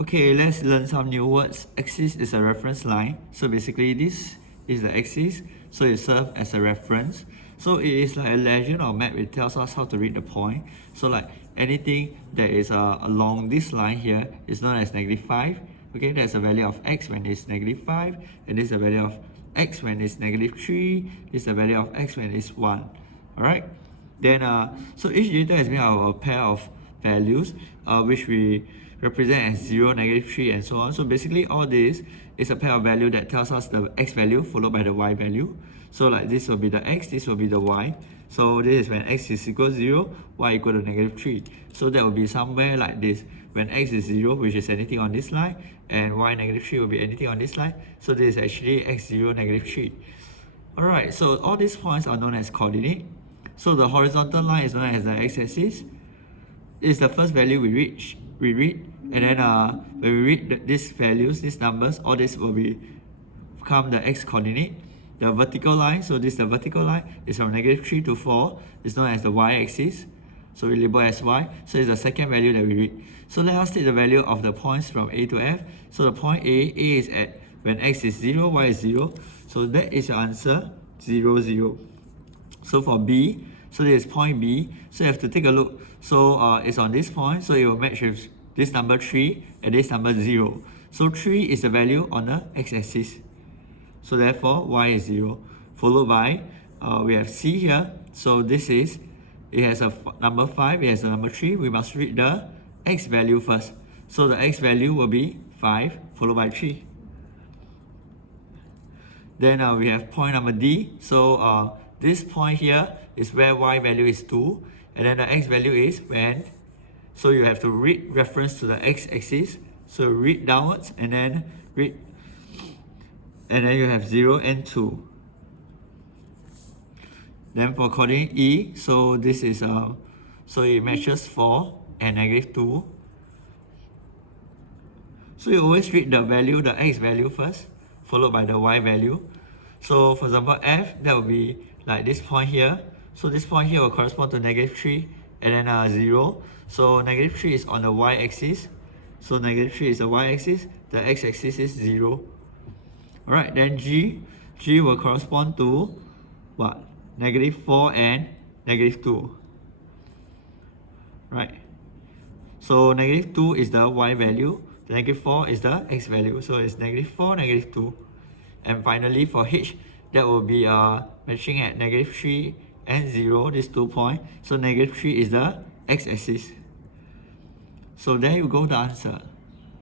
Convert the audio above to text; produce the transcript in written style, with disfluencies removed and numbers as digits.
Okay, let's learn some new words. Axis is a reference line. So basically this is the axis. So it serves as a reference. So it is like a legend or map. It tells us how to read the point. So like anything that is along this line here is known as -5. Okay, that's a value of x when it's -5. And this is a value of x when it's -3. This is the value of x when it's 1. Alright? Then so each data has been our pair of values which we represent as 0, -3 and so on. So basically all this is a pair of value that tells us the x value followed by the y value. So like this will be the x, this will be the y. So this is when x is equal to 0, y equal to -3. So that will be somewhere like this. When x is 0, which is anything on this line, and y -3 will be anything on this line. So this is actually x0, -3. Alright, so all these points are known as coordinate. So the horizontal line is known as the x-axis. It's the first value we read, and then when we read these values, these numbers, all this will become the x-coordinate. The vertical line, so this is the vertical line, is from -3 to 4. It's known as the y-axis. So we label as y. So it's the second value that we read. So let us take the value of the points from A to F. So the point A is at when x is 0, y is 0. So that is your answer, 0, 0. So for B, so this is point B. So you have to take a look. So it's on this point, so it will match with this number 3 and this number 0. So 3 is the value on the x-axis. So therefore y is 0. Followed by we have C here. So this is, it has a number 5, it has a number 3. We must read the x value first. So the x value will be 5 followed by 3. Then we have point number D. So this point here is where y value is 2, and then the x value is when, so you have to read reference to the x-axis. So read downwards and then read, and then you have 0 and 2. Then for coordinate E, so this is so it matches 4 and -2. So you always read the value, the x value first, followed by the y value. So for example F, that will be like this point here. So this point here will correspond to -3 and then 0. So -3 is on the y-axis. So -3 is the y-axis. The x-axis is 0. Alright, then G will correspond to what? -4 and -2. Right. So -2 is the y value. The -4 is the x value. So it's -4, -2. And finally for H, that will be matching at -3 and 0, these 2 points. So -3 is the x-axis. So there you go, the answer.